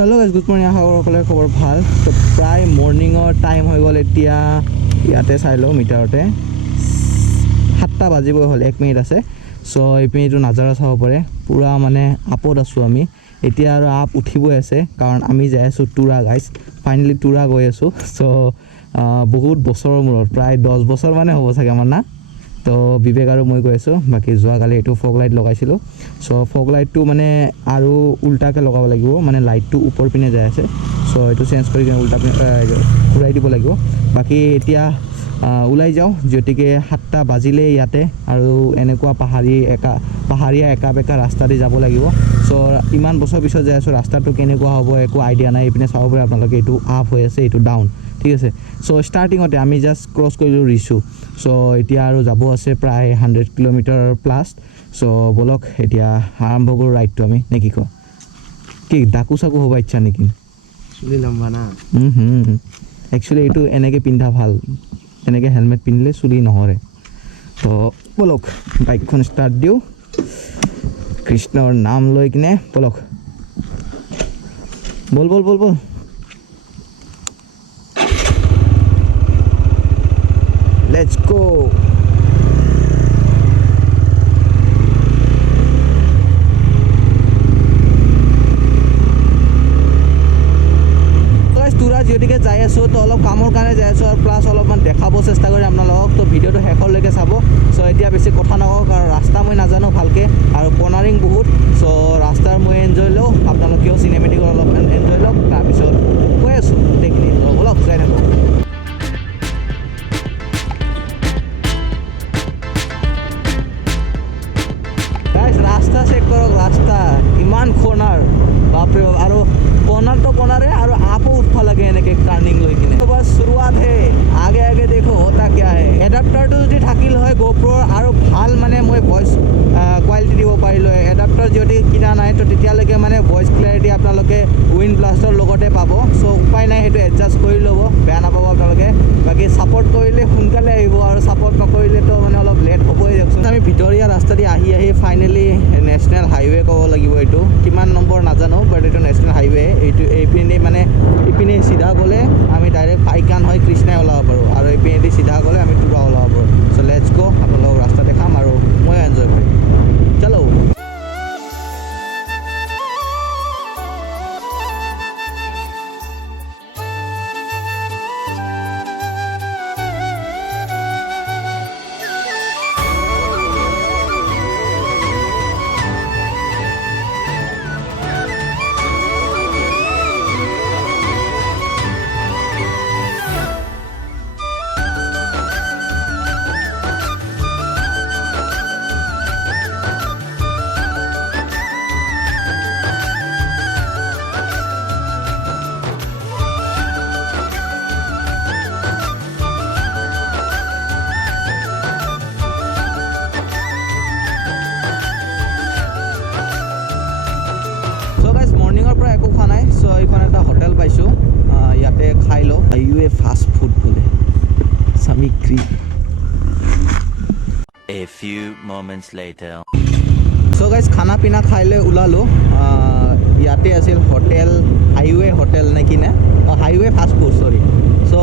Hello' guys, good morning. সকলোৰে খবৰ ভাল। তো প্ৰায় মৰ্ণিঙৰ টাইম হৈ গ'ল। এতিয়া ইয়াতে চাই লওঁ মিটাৰতে 7টা বাজিবই হ'ল, 1 মিনিট আছে। চ' এইপিনিটো নাজাৰা চাব পাৰে, পূৰা মানে আপত আছোঁ আমি। এতিয়া আৰু আপ উঠিবই আছে, কাৰণ আমি যাই আছোঁ টুৰা গাইজ। ফাইনেলি টুৰা গৈ আছোঁ। চ' বহুত বছৰৰ মূৰত, প্ৰায় 10 বছৰ মানে হ'ব চাগে আমাৰ না। তো বিবেক আৰু মই গৈ আছোঁ। বাকী যোৱাকালি এইটো ফগ লাইট লগাইছিলোঁ। চ' ফগ লাইটটো মানে আৰু উল্টাকৈ লগাব লাগিব, মানে লাইটটো ওপৰ পিনে যাই আছে। চ' এইটো চেঞ্জ কৰি কিনে উল্টা পিনে ঘূৰাই দিব লাগিব। বাকী এতিয়া ওলাই যাওঁ, গতিকে 7টা বাজিলেই ইয়াতে। আৰু এনেকুৱা পাহাৰীয়া একা বেকা ৰাস্তা দি যাব লাগিব। চ' ইমান বছৰ পিছত যাই আছোঁ, ৰাস্তাটো কেনেকুৱা হ'ব একো আইডিয়া নাই। এইপিনে চাব পাৰে আপোনালোকে, এইটো আপ হৈ আছে, এইটো ডাউন, ঠিক আছে। চ' ষ্টাৰ্টিঙতে আমি জাষ্ট ক্ৰছ কৰিলোঁ ৰিচু। চ' এতিয়া আৰু যাব আছে প্ৰায় 100 কিলোমিটাৰ প্লাছ। চ' ব'লক এতিয়া আৰম্ভ কৰোঁ ৰাইডটো আমি, নে কি কয়? কি ডাকু চাকু হ'ব ইচ্ছা নেকি? চুলি লম্বা না। একচুৱেলি এইটো এনেকৈ পিন্ধা ভাল, এনেকৈ হেলমেট পিন্ধিলে চুলি নহৰে। তো ব'লক বাইকখন ষ্টাৰ্ট দিওঁ, কৃষ্ণৰ নাম লৈ কিনে ব'লক। বল বল বল বল। লেটছ গো। যিহেতুকে যাই আছোঁ, তো অলপ কামৰ কাৰণে যাই আছোঁ, আৰু প্লাছ অলপমান দেখাব চেষ্টা কৰি আপোনালোকক। তো ভিডিঅ'টো শেষলৈকে চাব। চ' এতিয়া বেছি কথা নকওঁ, কাৰণ ৰাস্তা মই নাজানো ভালকৈ, আৰু কৰ্নাৰিং বহুত। চ' ৰাস্তাৰ মই এনজয় লওঁ, আপোনালোকেও চিনেমেটিকৰ অলপমান এনজয় লওক। তাৰপিছত কৈ আছোঁ গোটেইখিনি, তো ব'লক যাই থাকোঁ। ৰাস্তা চেক কৰক, ৰাস্তা ইমান কৰ্নাৰ, বাপৰে বাপ। আৰু কৰ্নাৰটো কৰ্নাৰে, আৰু আপো উঠবা লাগে এনেকৈ টাৰ্ণিং লৈ কিনে। বাছ শুৰুৱাত হে, আগে আগে দেখো হতা কিয়া হে। এডাপ্টাৰটো যদি থাকিল হয় গোপ্ৰ'ৰ, আৰু ভাল মানে মই ভইচ কোৱালিটি দিব পাৰিলোঁ হয়। এডাপ্টাৰ যদি কিনা নাই, তো তেতিয়ালৈকে মানে ভইচ ক্লেৰিটি আপোনালোকে উইন ব্লাষ্টৰ লগতে পাব। চ' উপায় নাই, সেইটো এডজাষ্ট কৰি ল'ব, বেয়া নাপাব আপোনালোকে। বাকী ছাপৰ্ট কৰিলে সোনকালে আহিব, আৰু ছাপৰ্ট নকৰিলেতো মানে অলপ লেট হ'বই দিয়কচোন। আমি ভিতৰীয়া ৰাস্তা দি আহি ফাইনেলি নেশ্যনেল হাইৱে ক'ব লাগিব। এইটো কিমান নম্বৰ নাজানো, বাট এইটো নেশ্যনেল হাইৱে। এইপিনে মানে ইপিনে চিধা গ'লে আমি ডাইৰেক্ট পাইকান হৈ কৃষ্ণাই ওলাব পাৰোঁ, আৰু এইপিনেদি চিধা গ'লে আমি টুৰা ওলাব পাৰোঁ। চ' লেটছ গ', আপোনালোকক ৰাস্তা দেখাম আৰু মই এনজয় কৰিম। চলো। মৰ্ণিঙৰ পৰা একো খোৱা নাই। চ' এইখন এটা হোটেল পাইছোঁ, ইয়াতে খাই লওঁ। হাইৱে ফাষ্ট ফুড বোলে, সামগ্ৰী। A few moments later. So' guys খানা পিনা খাই লৈ ওলালোঁ। ইয়াতে আছিল হোটেল, হাইৱে হোটেল নে কি নে, হাইৱে ফাষ্ট ফুড, চৰি। চ'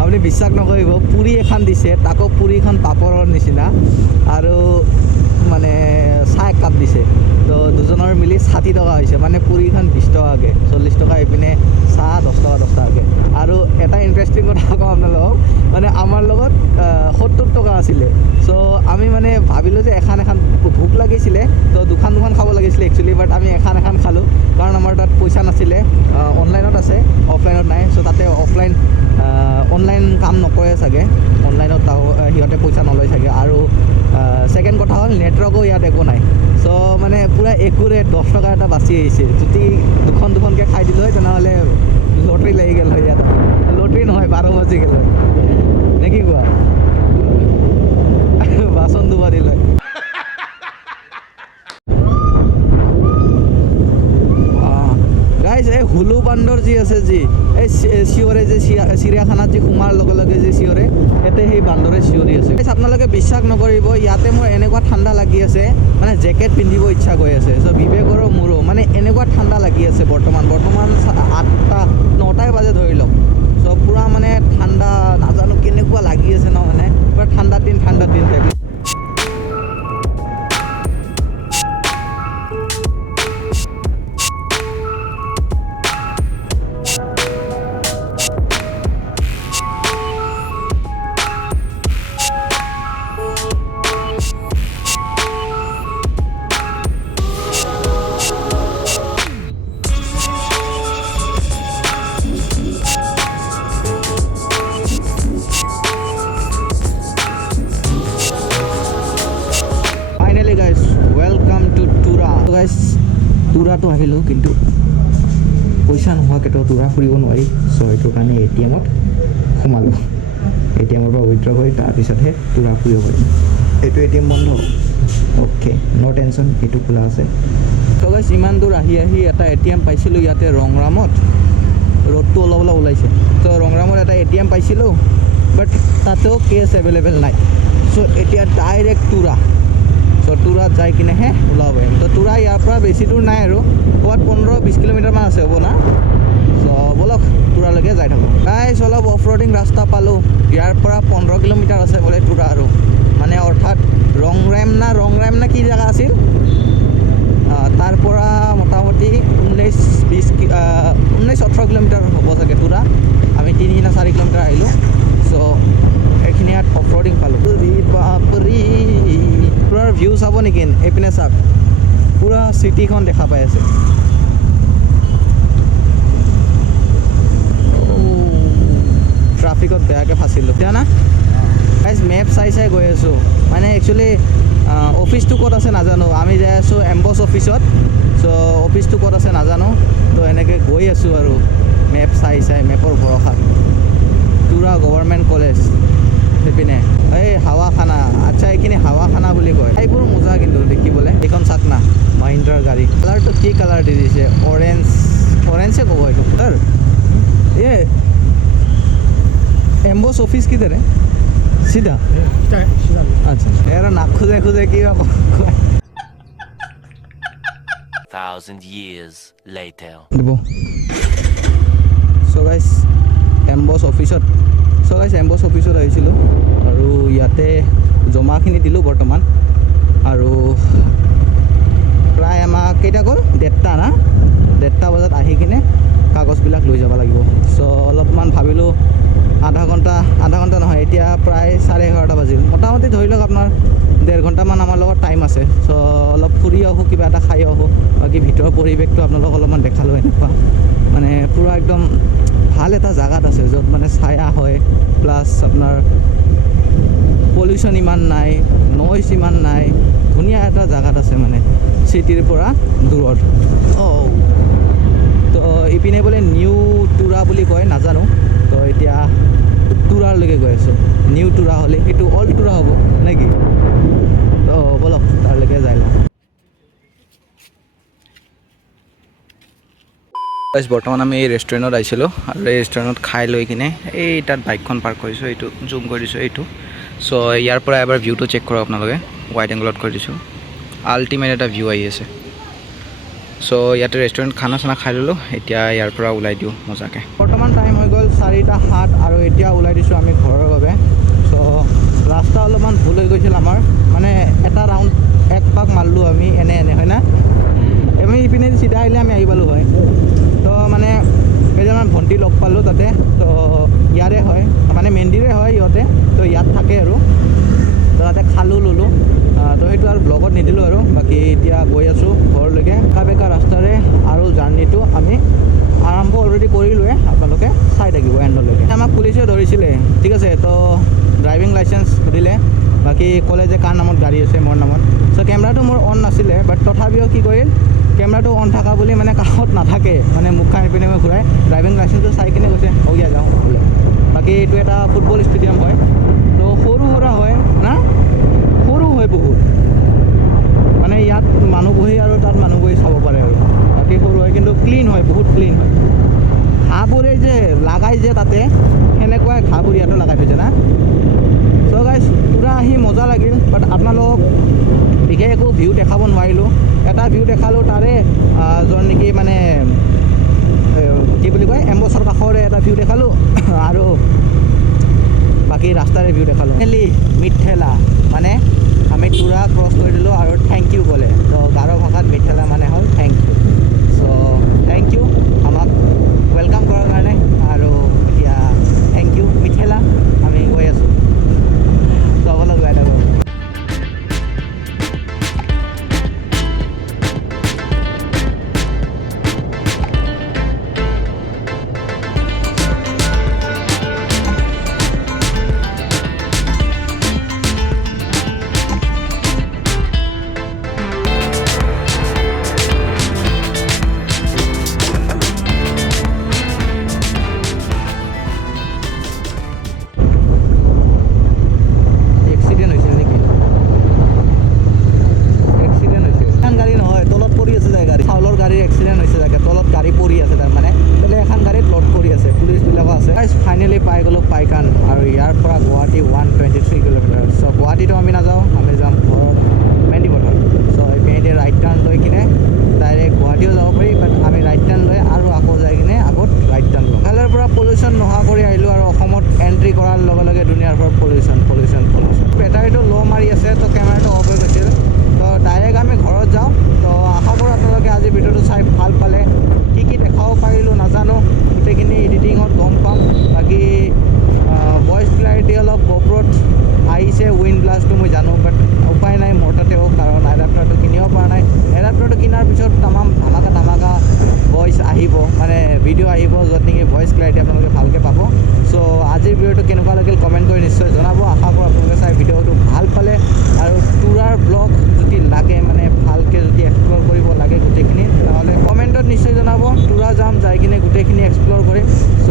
আপুনি বিশ্বাস নকৰিব, পুৰি এখন দিছে, তাকো পুৰিখন পাপৰৰ নিচিনা, আৰু মানে চাহ এক কাপ দিছে। তো দুজনৰ মিলি 60 টকা হৈছে, মানে পুৰিখন 20 টকাকৈ, 40 টকা এইপিনে চাহ 10 টকা 10 টকাকৈ। আৰু এটা ইণ্টাৰেষ্টিং কথা কওঁ আপোনালোকক, মানে আমাৰ লগত 70 টকা আছিলে। চ' আমি মানে ভাবিলোঁ যে এখন ভোক লাগিছিলে, তো দুখন খাব লাগিছিলে একচুৱেলি, বাট আমি এখন খালোঁ, কাৰণ আমাৰ তাত পইচা নাছিলে। অনলাইনত আছে, অফলাইনত নাই। চ' তাতে অনলাইন কাম নকৰে চাগে, অনলাইনত সিহঁতে পইচা নলয় চাগে। আৰু ছেকেণ্ড কথা হ'ল, নেটৱৰ্কো ইয়াত একো নাই। চ' মানে পূৰা একুৰেট 10 টকা এটা বাচি আহিছে। যদি দুখনকৈ খাই দিলোঁ হয়, তেনেহ'লে লটাৰী লাগি গ'ল হয় ইয়াত। লটাৰী নহয়, 12 বাজি গ'ল হয়, নে কি কোৱা? বাচন ধুব দিল হয়। গাইজ, এই হুলু বান্দৰ যি আছে যি এই চিঞৰে যে চিৰিয়াখানাত যি সোমাৰ লগে লগে যে চিঞৰে ইয়াতে সেই বান্দৰে চিঞৰি আছে আপোনালোকে বিশ্বাস নকৰিব ইয়াতে মোৰ এনেকুৱা ঠাণ্ডা লাগি আছে মানে জেকেট পিন্ধিব ইচ্ছা গৈ আছে চ' বিবেকৰো মোৰো মানে এনেকুৱা ঠাণ্ডা লাগি আছে বৰ্তমান 8টা 9টাই বাজে ধৰি লওক চ' পূৰা মানে ঠাণ্ডা নাজানো কেনেকুৱা লাগি আছে ন মানে পূৰা ঠাণ্ডা দিন type finally guys welcome to Tura guys টুৰাটো আহিলোঁ কিন্তু পইচা নোহোৱাকেতো টুৰা ফুৰিব নোৱাৰি চ' সেইটো কাৰণে ATM-ত সোমালোঁ ATM-ৰ পৰা উইথড্ৰ কৰি তাৰপিছতহে টুৰা ফুৰিব পাৰিম এইটো ATM বন্ধ অ'কে ন' টেনশ্যন এইটো খোলা আছে ত' গাইজ ইমান দূৰ আহি এটা ATM পাইছিলোঁ ইয়াতে ৰংৰামত ৰ'দটো অলপ ওলাইছে ত' ৰংৰামত এটা ATM পাইছিলোঁ বাট তাতেও কেছ এভেইলেবল নাই চ' এতিয়া ডাইৰেক্ট টুৰা চ' টুৰাত যাই কিনেহে ওলাব পাৰিম তো টুৰা ইয়াৰ পৰা বেছি দূৰ নাই আৰু ক'ৰবাত 15-20 কিলোমিটাৰমান আছে হ'ব না চ' ব'লক টুৰালৈকে যাই থাকোঁ গাইজ অলপ অফ ৰ'ডিং ৰাস্তা পালোঁ ইয়াৰ পৰা 15 কিলোমিটাৰ আছে বোলে টুৰা আৰু মানে অৰ্থাৎ ৰংৰাইম না কি জেগা আছিল তাৰ পৰা মোটামুটি 19-18 কিলোমিটাৰ হ'ব চাগে টুৰা আমি 3-4 কিলোমিটাৰ আহিলোঁ চ' এইখিনি ইয়াত অফ ৰ'ডিং পালোঁ পূৰা ভিউ চাব নেকি এইপিনে চাওক পূৰা চিটিখন দেখা পাই আছে ট্ৰাফিকত বেয়াকৈ ফাঁচিলোঁ এতিয়া না গাইজ মেপ চাই গৈ আছোঁ মানে একচুৱেলি অফিচটো ক'ত আছে নাজানো আমি যাই আছোঁ এম্বছ অফিচত চ' অফিচটো ক'ত আছে নাজানো তো এনেকৈ গৈ আছোঁ আৰু মেপ চাই মেপৰ ভৰসাত টুৰা গভৰ্ণমেণ্ট কলেজ সেইপিনে এই হাৱাখানা আচ্ছা এইখিনি হাৱাখানা বুলি কয় এইবোৰ মজা কিন্তু দেখিবলৈ এইখন চাক না মহিন্দ্ৰাৰ গাড়ী কালাৰটো কি কালাৰ দি দিছে অৰেঞ্জে ক'ব এইটো তাৰ এই এম্বছ অফিচ কিদৰে চিধা আচ্ছা এৰা নাক খোজে কিবা কয় 1,000 years later. দিব চ' গাইজ এম্বছ অফিচত আহিছিলোঁ আৰু ইয়াতে জমাখিনি দিলোঁ বৰ্তমান আৰু প্ৰায় আমাক কেইটা গ'ল 1:30 বজাত আহি কিনে কাগজবিলাক লৈ যাব লাগিব চ' অলপমান ভাবিলোঁ আধা ঘণ্টা নহয় এতিয়া প্ৰায় 11:30 বাজিল মোটামুটি ধৰি লওক আপোনাৰ 1.5 ঘণ্টামান আমাৰ লগত টাইম আছে চ' অলপ ফুৰি আহোঁ কিবা এটা খাই আহোঁ বাকী ভিতৰৰ পৰিৱেশটো আপোনালোকক অলপমান দেখালোঁ এনেকুৱা মানে পূৰা একদম ভাল এটা জেগাত আছে য'ত মানে ছায়া হয় প্লাছ আপোনাৰ পলিউশ্যন ইমান নাই নইজ ইমান নাই ধুনীয়া এটা জেগাত আছে মানে চিটিৰ পৰা দূৰত তো ইপিনে বোলে নিউ টুৰা বুলি কয় নাজানো তো এতিয়া টুৰালৈকে গৈ আছোঁ নিউ টুৰা হ'লে সেইটো অল্ড টুৰা হ'ব নেকি তো ব'লক তাৰলৈকে যাই লওঁ বৰ্তমান আমি এই ৰেষ্টুৰেণ্টত আহিছিলোঁ আৰু এই ৰেষ্টুৰেণ্টত খাই লৈ কিনে এই তাত বাইকখন পাৰ্ক কৰিছোঁ এইটো জুম কৰি দিছোঁ এইটো চ' ইয়াৰ পৰা এবাৰ ভিউটো চেক কৰক আপোনালোকে ৱাইড এংগলত কৰি দিছোঁ আল্টিমেট এটা ভিউ আহি আছে চ' ইয়াতে ৰেষ্টুৰেণ্ট খানা চানা খাই ল'লোঁ এতিয়া ইয়াৰ পৰা ওলাই দিওঁ মজাকৈ বৰ্তমান টাইম হৈ গ'ল 4:07 আৰু এতিয়া ওলাই দিছোঁ আমি ঘৰৰ বাবে চ' ৰাস্তা অলপমান ভুল হৈ গৈছিল আমাৰ মানে এটা ৰাউণ্ড এক পাক মাৰিলোঁ আমি এনে হয় না আমি ইপিনে চিধা আহিলে আমি আহি পালোঁ হয় তো মানে কেইজনমান ভণ্টি লগ পালোঁ তাতে তো ইয়াৰে হয় মানে মেণ্ডিৰে হয় ইহঁতে তো ইয়াত থাকে আৰু তো তাতে খালোঁ ল'লোঁ তো সেইটো আৰু ব্লগত নিদিলোঁ আৰু বাকী এতিয়া গৈ আছোঁ ঘৰলৈকে বেকা ৰাস্তাৰে আৰু জাৰ্ণিটো আমি আৰম্ভ অলৰেডি কৰিলোঁৱে আপোনালোকে চাই থাকিব এণ্ডলৈকে আমাক পুলিচে ধৰিছিলে ঠিক আছে তো ড্ৰাইভিং লাইচেঞ্চ সুধিলে বাকী ক'লে যে কাৰ নামত গাড়ী আছে মোৰ নামত চ' কেমেৰাটো মোৰ অন নাছিলে বাট তথাপিও কি কৰিল কেমেৰাটো অন থকা বুলি মানে কাষত নাথাকে মানে মুখখন ইপিনে মই ঘূৰাই ড্ৰাইভিং লাইচেঞ্চটো চাই কিনে কৈছে অগিয়া যাওঁ বোলে বাকী এইটো এটা ফুটবল ষ্টেডিয়াম হয় তো সৰু সুৰা হয় না সৰু হয় বহুত মানে ইয়াত মানুহ বহি আৰু তাত মানুহ বহি চাব পাৰে আৰু গুৱাহাটী সৰু হয় কিন্তু ক্লিন হয়, বহুত ক্লিন হয়। ঘাঁহবোৰ এই যে লাগাই যে তাতে সেনেকুৱাই ঘাঁহবোৰ ইয়াতো লগাই থৈছে না। চ' গাইজ পূৰা আহি মজা লাগিল, বাট আপোনালোকক বিশেষ একো ভিউ দেখাব নোৱাৰিলোঁ। এটা ভিউ দেখালোঁ তাৰে য'ৰ নেকি মানে কি বুলি কয় এম্বছৰ কাষৰে এটা ভিউ দেখালোঁ আৰু বাকী ৰাস্তাৰে ভিউ দেখালোঁ। মেইনলি মিঠেলা মানে আমি পূৰা ক্ৰছ কৰি দিলোঁ আৰু থেংক ইউ ক'লে। তো গাৰো ভাষাত মিঠেলা মানে হ'ল থেংক ইউ। চ' থেংক ইউ আমাক ৱেলকাম কৰাৰ কাৰণে, আৰু এতিয়া থেংক ইউ মিঠেলা। আমি গৈ আছোঁ চবলৈ গৈ থাকোঁ। এক্সিডেণ্ট হৈছিল নেকি? এক্সিডেণ্ট হৈছে এখন গাড়ী নহয়, তলত পৰি আছে যে গাড়ী, চাউলৰ গাড়ীৰ এক্সিডেণ্ট হৈছে চাগে, তলত গাড়ী পৰি আছে তাৰমানে, বেলেগ এখন গাড়ীত লোড কৰি আছে, পুলিচবিলাকো আছে। ফাইনেলি পাই গ'লোঁ পাইকান, আৰু ইয়াৰ পৰা গুৱাহাটী 123 কিলোমিটাৰ। চ' গুৱাহাটীতো আমি নাযাওঁ, আমি যাম ঘৰত মেণ্ডিপথত। চ' এইপিনে ৰাইট টাৰ্ণ লৈ কিনে ডাইৰেক্ট গুৱাহাটীও যাব পাৰি, বাট আমি ৰাইট টাৰ্ণ লৈ আৰু আকৌ যাই কিনে আগত ৰাইট টাৰ্ণ লওঁ। কাইলৈৰ পৰা পলিউশ্যন নোহোৱা কৰি আহিলোঁ, আৰু অসমত এণ্ট্ৰি কৰাৰ লগে লগে দুনিয়াৰ পৰা পলিউশ্যন। বেটাৰীটো ল' মাৰি আছে, তো কেমেৰাটো অফ হৈ গৈছিল। তো ডাইৰেক্ট আমি ঘৰত যাওঁ। তো আশা কৰোঁ আপোনালোকে আজি ভিডিঅ'টো চাই ভাল পালে। কি কি দেখাব পাৰিলোঁ নাজানো, গোটেইখিনি এডিটিঙত গম পাম। বাকী ভইচ ক্লাৰিটি অলপ গোপ্ৰত আহিছে, উইণ্ড ব্লাষ্টটো মই জানো, বাট উপায় নাই মোৰ তাতেও, কাৰণ এডাপ্টাৰটো কিনিব পৰা নাই। এডাপ্টাৰটো কিনাৰ পিছত তামাম ধামাকা ভইচ আহিব, মানে ভিডিঅ' আহিব, য'ত নেকি ভইচ ক্লাৰিটি আপোনালোকে ভালকৈ পাব। চ' আজিৰ ভিডিঅ'টো কেনেকুৱা লাগিল কমেণ্ট কৰি নিশ্চয় জনাব। আশা কৰোঁ আপোনালোকে চাই ভিডিঅ'টো ভাল পালে, আৰু টুৰাৰ ব্লগ যদি লাগে, মানে ভালকৈ যদি এক্সপ্ল'ৰ কৰিব লাগে গোটেইখিনি, তেনেহ'লে কমেণ্টত নিশ্চয় জনাব। টুৰা যাম, যাই কিনে গোটেইখিনি এক্সপ্ল'ৰ কৰিম। চ'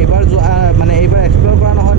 এইবাৰ যোৱা মানে এইবাৰ এক্সপ্ল'ৰ কৰা নহ'ল,